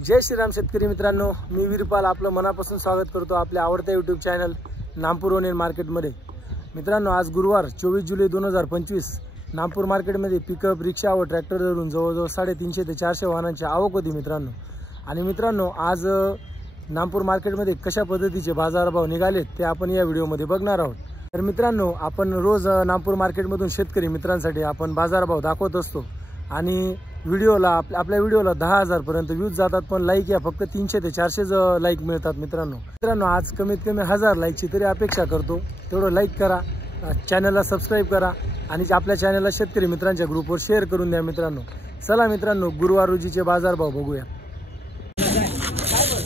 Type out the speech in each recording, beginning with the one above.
जय श्रीराम शेतकरी मित्रांनो, मी वीरपाल आपलं मनापासून स्वागत करतो आपल्या आवडत्या यूट्यूब चॅनल नामपूर ओनियन मार्केटमध्ये। मित्रांनो, आज गुरुवार 24 जुलै 2025 नामपूर मार्केटमध्ये पिकअप, रिक्षा व ट्रॅक्टर धरून जवळजवळ 350 ते 400 वाहनांची आवक होती मित्रांनो। आणि मित्रांनो, आज नामपूर मार्केटमध्ये कशा पद्धतीचे बाजारभाव निघालेत ते आपण या व्हिडिओमध्ये बघणार आहोत। तर मित्रांनो, आपण रोज नामपूर मार्केटमधून शेतकरी मित्रांसाठी आपण बाजारभाव दाखवत असतो आणि आपल्या व्हिडिओला 10,000 पर्यंत व्ह्यूज जातात, पण लाईक या फक्त 300 ते 400 लाईक मिळतात। मित्रांनो आज कमीत कमी 1000 लाईकची तरी अपेक्षा करतो। तेवढं लाईक करा, चॅनलला सबस्क्राईब करा आणि आपल्या चॅनलला शेतकरी मित्रांच्या ग्रुपवर शेअर करून द्या। मित्रांनो चला मित्रांनो, गुरुवार रोजीचे बाजारभाव बघूया।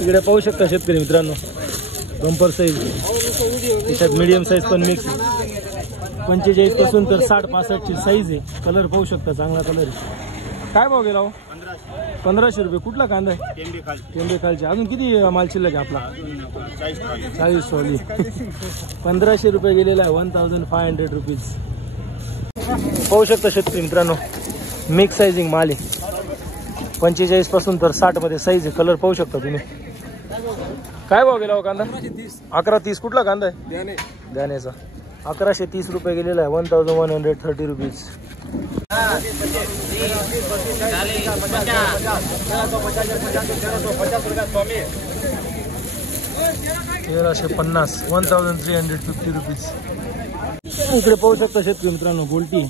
इकडे पाहू शकता शेतकरी मित्रांनो, बंपर साईज, त्याच्यात मीडियम साईज पण मिक्स, 45 पासून तर 60-65 ची साईज आहे। कलर पाहू शकता, चांगला कलर आहे। काय भाव गेला हो? 1500 रुपये। कुठला कांदा आहे? टेंबे खालचे। अजून किती माल शिल्लक आहे आपला? 40 सोली। 1500 रुपये गेलेला आहे, 1500 रुपीज। पाहू शकता शेतकरी मित्रांनो, मिक्स साइजिंग माल आहे, 45 पासून तर 60 मध्ये साईज आहे। कलर पाहू शकता तुम्ही। काय भाव गेला हो कांदा? 1130। कुठला कांदा आहे? ध्यानेचा। 1130 रुपये गेलेला आहे, 1130 रुपीज। 1350, 1350 रुपीज। इकडे पाहू शकता शेतकरी मित्रांनो, गोल्टी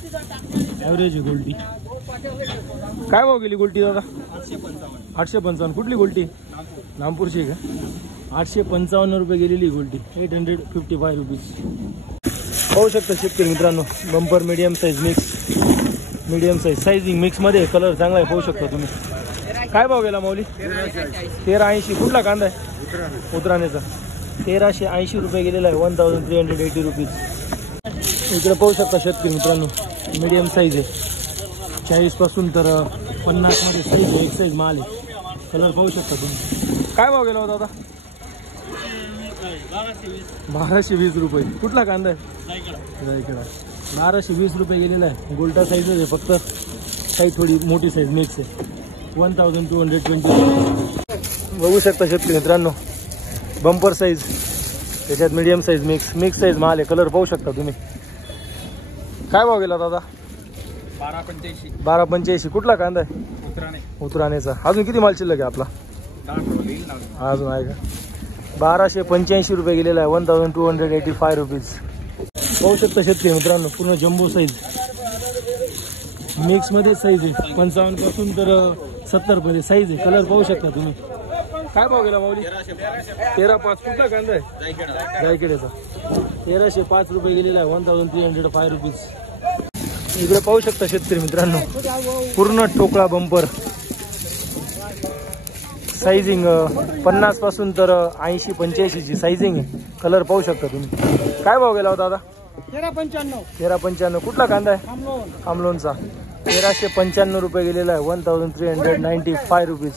ॲव्हरेज आहे गोल्टी। काय भाव गेली गोल्टी दादा? 855। कुठली गोल्टी? नामपूरची आहे का? 855 रुपये गेलेली गोल्टी, 855 रुपीज। पाहू शकता शेतकरी मित्रांनो, bumper medium size mix, medium sizing mix मध्ये कलर चांगला आहे, पाहू शकता तुम्ही। काय भाव गेला माऊली? 1380। कुठला कांदा आहे? उतराण्याचा। 1380 रुपये गेलेला आहे, 1380 रुपीज। इकडे पाहू शकता शेतकरी मित्रांनो, मीडियम साईज आहे, 40 पासून तर 50 मध्ये साईज आहे, एक साईज माल आहे। कलर पाहू शकता तुम्ही। काय भाव गेला होता आता? 1220 रुपये। कुठला कांदा आहे? रायकडा। 1220 रुपये गेलेला आहे, गोल्टा साईज आहे, फक्त काही थोडी मोठी साईज मिक्स आहे, 1220। बघू शकता शेतकरी मित्रांनो, बंपर साईज, त्याच्यात मीडियम साईज मिक्स साईज माल आहे। कलर पाहू शकता तुम्ही। काय भाव गेला दादा? 1285। कुठला कांदा आहे? उतराण्याचा। अजून किती माल शिल्लक आहे आपला? अजून आहे का? 1285 रुपये गेलेला आहे, 1285 रुपीज। पाहू शकता शेतकरी मित्रांनो, पूर्ण जम्बो साईज मिक्स मध्ये साईज आहे, 55 पासून तर 70 मध्ये साईज आहे। कलर पाहू शकता तुम्ही। काय भाव गेला माऊली? 1305। कुठला कांदा आहे? जायखेड्याचा। 1305 रुपये गेलेला आहे, 1305 रुपीज। इकडे पाहू शकता शेतकरी मित्रांनो, पूर्ण टोकळा बंपर साइजिंग, 50 पासून तर 80-85 ची साइजिंग आहे। कलर पाहू शकता तुम्ही। काय भाव गेला होता दादा? 1355। कुठला कांदा आहे? आमलोनचा। 1355 रुपये गेलेला आहे, 1395 रुपीज।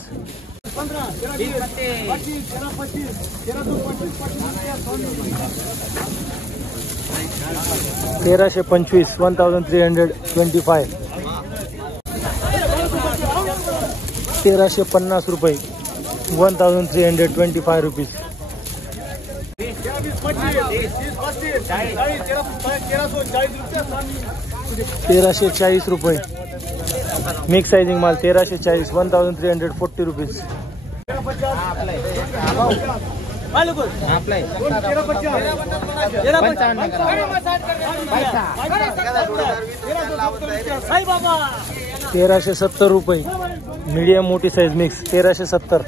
1325, 1325। 1350 रुपये, 1325 रुपीज। 1340 रुपये, मिक्स साइजिंग माल, 1340, 1340 रुपीज। 1370 रुपये, मीडियम मोठी साइज मिक्स, 1370।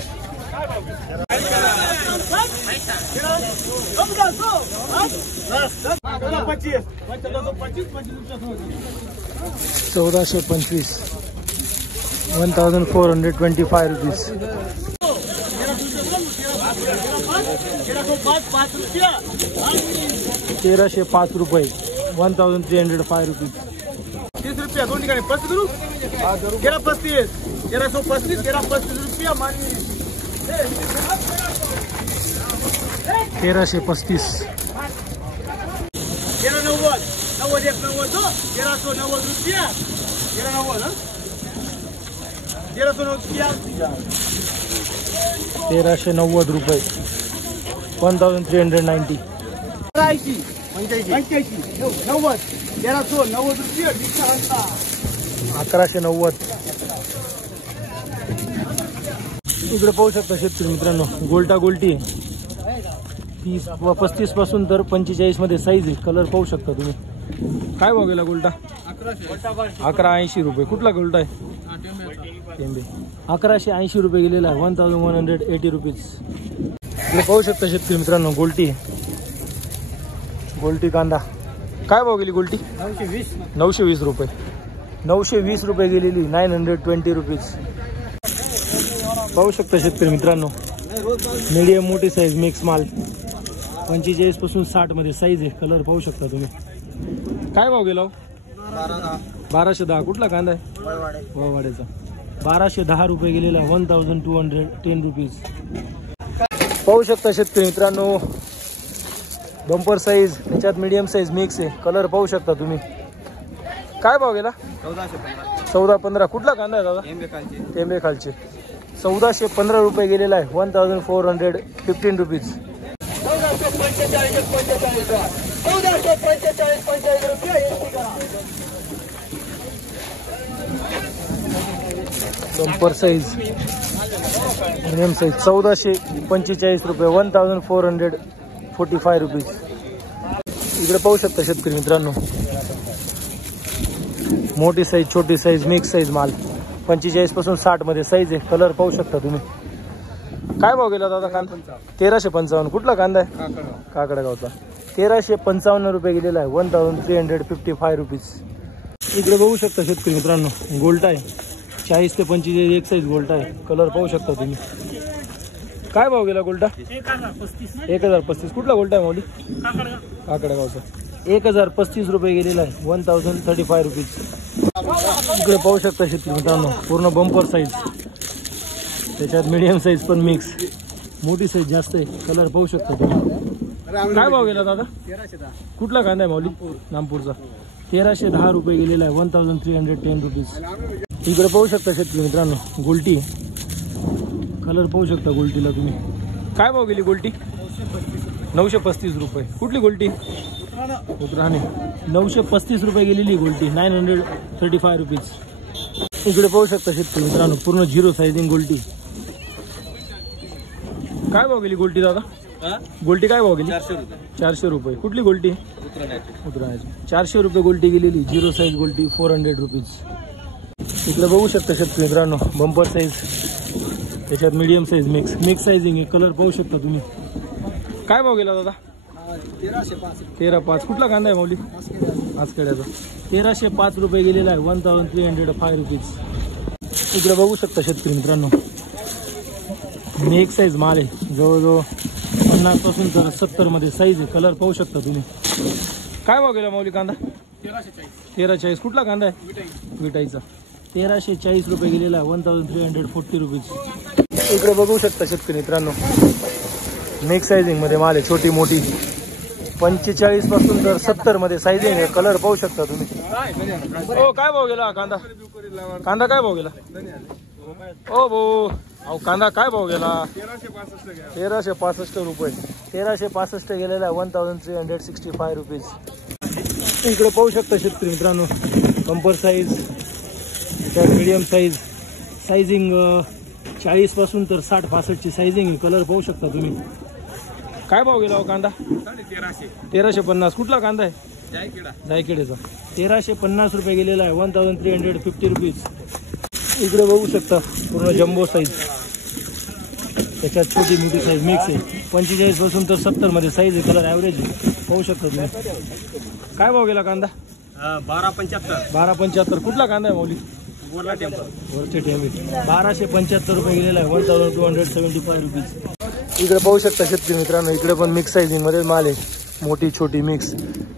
1425, 1425 रुपीज। 1305 रुपये, 1305 रुपीज। 30 रुपया दोन ठिकाणी 35 करू? 1335, 1335, 1335 रुपया मागणी। 1335। 1390, 90, 90, 1390 रुपया, 1390 1390 रुपया। 1390 रुपये 1390. 80 85 90 1190 रुपये 1190. इकडे पाहू शकता शेतकरी मित्रांनो, गोल्टा गोल्टी 35 पासून तर 45 मध्ये साईज आहे. कलर पाहू शकता तुम्ही. काय भाव गेला गोल्टा? 1180 रुपये. कुठला गोल्टा आहे? टेंबे. 1180 रुपये गेलेला आहे. 1180 रुपीज. इकडे पाहू शकता शेतकरी मित्रांनो, गोल्टी कांदा. काय भाव गेली गोल्टी? 920 रुपये. 920 रुपये गेलेली. 920 रुपीज. पाहू शकता शेतकरी मित्रांनो, मीडियम मोठी साईज मिक्स माल 45 पासून 60 मध्ये साईज आहे. कलर पाहू शकता तुम्ही. काय भाव गेला? 1210. कुठला कांदा आहे? वळवाड्याचा. 1210 रुपये गेलेला. 1210 रुपीज. पाहू शकता शेतकरी मित्रांनो, बंपर साईज, त्याच्यात मीडियम साईज मिक्स आहे. कलर पाहू शकता तुम्ही. काय भाव गेला? 1415. कुठला कांदा आहे दादा? टेंबे खालचे. 1415 रुपये गेलेला आहे. 1415 rupees. Bumper size medium size 1445 रुपये. 1445 रुपीज. इकडे पाहू शकता शेतकरी मित्रांनो, मोठी साईज, छोटी साईज, मिक्स साईज माल 45 पासून 60 मध्ये साईज आहे. कलर पाहू शकता तुम्ही. काय भाव गेला दादा कांदा? 1355. कुठला कांदा आहे? काकडेगावचा. 1355 रुपये गेलेला आहे. 1355 रुपीज. इकडे बघू शकता शेतकरी मित्रांनो, गोल्टा आहे 40 ते 45 एक साईज गोल्टा आहे. कलर पाहू शकता तुम्ही. काय भाव गेला गोल्टा? 1035. कुठला गोल्टा आहे माऊली? काकडेगावचा. 1035 रुपये गेलेला आहे. 1035 रुपीज. इकडे पाहू शकता शेतकरी मित्रांनो, पूर्ण बंपर साईज, त्याच्यात मीडियम साईज पण मिक्स, मोठी साईज जास्त आहे. कलर पाहू शकता तुम्ही. काय भाव गेला दादा? 1310. कुठला कांदा आहे माऊली? नामपूरचा. 1310 रुपये गेलेला आहे. 1310 रुपीज. इकडे पाहू शकता शेतकरी मित्रांनो, गोल्टी. कलर पाहू शकता गोल्टीला तुम्ही. काय भाव गेली गोल्टी? 935 रुपये. कुठली गोल्टी? उतराणे. 935 रुपये गेलेली गोल्टी. 935 रुपीज. इकडे पाहू शकता शेतकरी मित्रांनो, पूर्ण झिरो साइजिंग गोल्टी. काय भाव गेली गोल्टी दादा? गोल्टी काय भाव गेली? 400 रुपये. कुठली गोल्टी? उतराण्याची. 400 रुपये गोल्टी गेलेली. झिरो साईज गोल्टी. 400 रुपीज. इकडे बघू शकता शेतकरी मित्रांनो, बंपर साईज, त्याच्यात मीडियम साईज मिक्स साइजिंग आहे. कलर पाहू शकता तुम्ही. काय भाव गेला दादा? 1305. कुठला कांदा आहे माऊली? आजकड्याचा. 1305 रुपये गेलेला आहे. 1305 रुपीज. इकडे बघू शकता शेतकरी मित्रांनो, एक साईज माल आहे. जवळजवळ 50 पासून तर 70 मध्ये साईज आहे. कलर पाहू शकता तुम्ही. काय भाव गेला माऊली कांदा? 1340. कुठला कांदा आहे? विटाईचा. 1340 रुपये गेलेला आहे. 1340 रुपीज. इकडे बघू शकता शेतकरी मित्रांनो, मिक्स साइजिंग मध्ये माल आहे, छोटी मोठी. 45 पासून तर 70 मध्ये साइजिंग आहे. कलर पाहू शकता तुम्ही. हो, काय भाव गेला कांदा? कांदा काय भाव गेला? ओ भाऊ, अहो कांदा काय भाव गेला? 1365 रुपये. 1365 गेलेला आहे. 1365 रुपीज. इकडे पाहू शकता शेतकरी मित्रांनो, bumper size, medium size, sizing 40 पासून तर 60-65 ची साइजिंग आहे. कलर पाहू शकता तुम्ही. काय भाव गेला हो कांदा? 1350. कुठला कांदा आहे? जायखेडेचा. 1350 रुपये गेलेला आहे. 1350 रुपीज. इकडे बघू शकता पूर्ण जम्बो साईज, त्याच्यात छोटी मोठी साईज मिक्स आहे. 45 पासून तर 70 मध्ये साईज आहे. कलर ॲव्हरेज आहे. पाहू शकता तुम्ही. काय भाव गेला कांदा? 1275. कुठला कांदा आहे माऊली? वरचे टेंबे. 1275 रुपये गेलेला आहे. 1275 रुपीज. इकडे पाहू शकता शेतकरी मित्रांनो, इकडे पण मिक्स साइजिंग मध्ये माल आहे, मोठी छोटी मिक्स.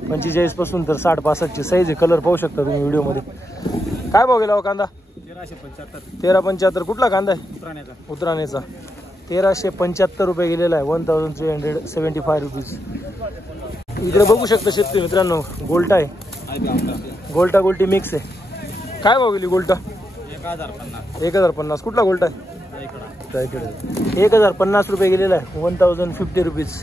45 पासून तर 60-65 ची साईज आहे. कलर पाहू शकता तुम्ही व्हिडिओ मध्ये. काय भाव गेला हो कांदा? 1375. कुठला कांदा आहे? उतराण्याचा. 1375 रुपये गेलेला आहे. 1375 रुपीज. इकडे बघू शकता शेतकरी मित्रांनो, गोल्टा आहे. गोल्टी मिक्स आहे. काय भाव गेली गोल्टा? 1050. कुठला गोल्टा आहे? काय केलं 1050 रुपये गेलेला आहे 1050 रुपीज